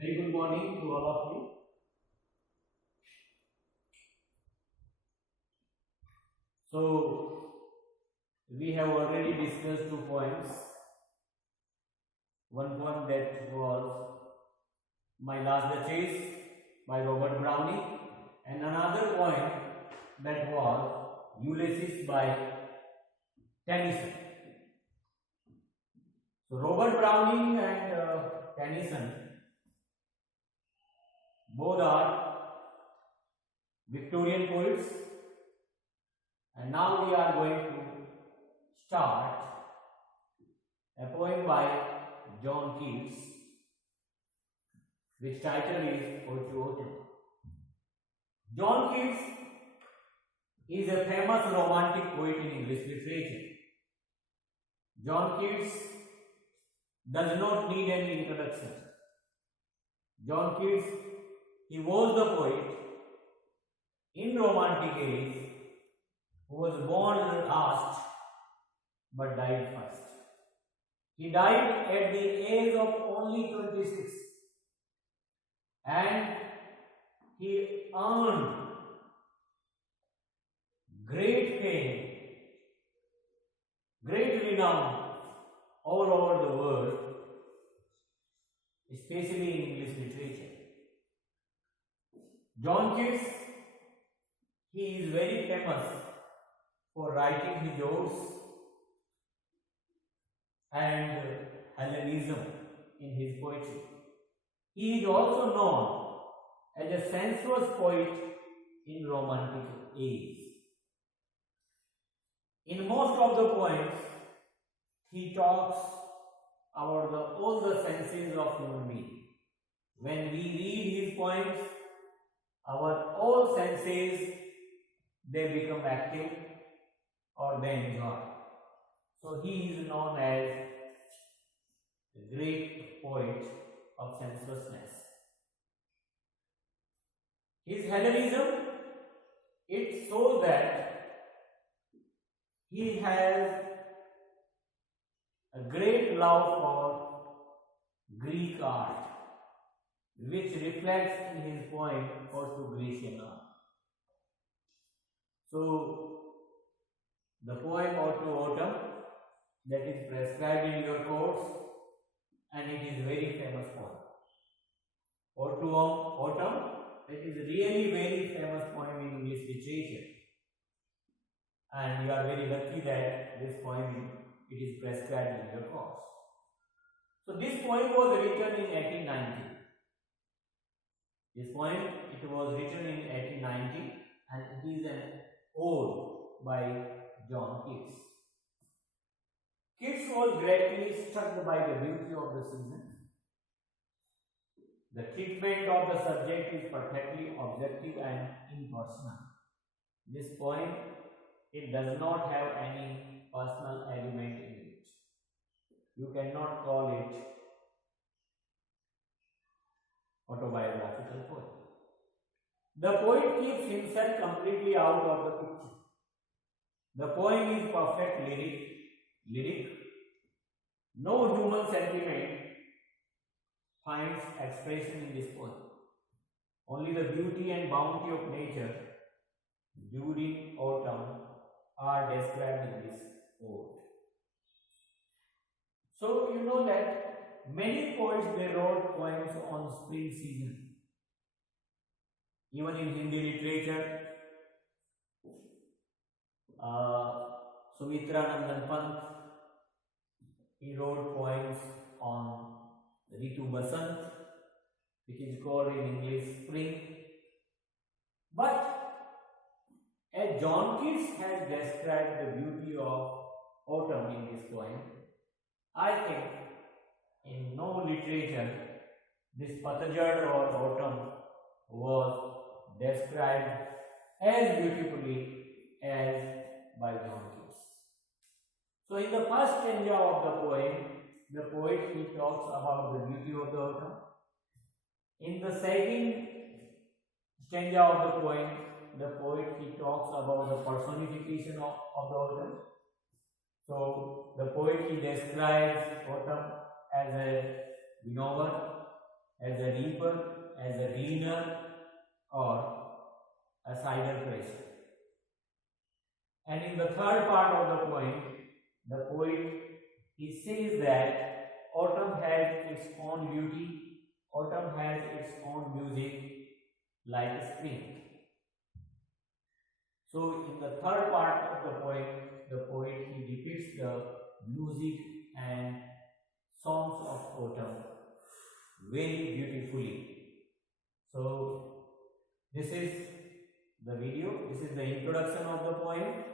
Very good morning to all of you. So, we have already discussed 2 poems. One poem that was My Last the Chase by Robert Browning, and another poem that was Ulysses by Tennyson. So, Robert Browning and Tennyson both are Victorian poets, and now we are going to start a poem by John Keats, which title is Poetryode. John Keats is a famous romantic poet in English literature. John Keats does not need any introduction. John Keats, he was the poet in romantic age who was born last but died first. He died at the age of only 26, and he earned great fame, great renown all over the world, especially in English literature. John Keats, he is very famous for writing his odes and Hellenism in his poetry. He is also known as a sensuous poet in romantic age. In most of the poems, he talks about all the senses of human being. When we read his poems, our all senses, they become active or they enjoy. So he is known as the great poet of sensuousness. His Hellenism, it shows that he has a great love for Greek art, which reflects in his poem Grecian art. So, the poem Ode to Autumn, that is prescribed in your course, and it is very famous poem. Ode to Autumn, it is really very famous poem in English literature, and you are very lucky that this poem it is prescribed in your course. So this poem was written in 1890. This poem, it was written in 1890, and it is an ode by John Keats. Keats was greatly struck by the beauty of the season. The treatment of the subject is perfectly objective and impersonal. This poem, it does not have any personal element in it. You cannot call it autobiographical poem. The poet keeps himself completely out of the picture. The poem is perfect lyric. No human sentiment finds expression in this poem. Only the beauty and bounty of nature during autumn are described in this ode. So you know that many poets, they wrote poems on spring season. Even in Hindi literature, Sumitra Nandan Pant, he wrote poems on Ritu Basant, which is called in English spring. But as John Keats has described the beauty of autumn in this poem, I think in no literature this Patajad or autumn was described as beautifully as by John Keats. So in the first stanza of the poem, the poet he talks about the beauty of the autumn. In the second stanza of the poem, the poet he talks about the personification of the autumn. So the poet he describes autumn as a winnower, as a reaper, as a gleaner, or a cider presser. And in the third part of the poem, the poet, he says that autumn has its own beauty, autumn has its own music like spring. So in the third part of the poem, the poet, he depicts the music and songs of autumn very beautifully. So this is the video, this is the introduction of the poem,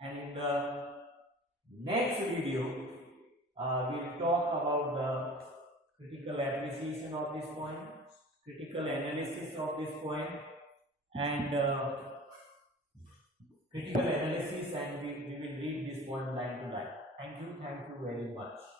and in the next video we will talk about the critical appreciation of this poem, critical analysis of this poem, and critical analysis, and we will read this poem line to line. Thank you very much.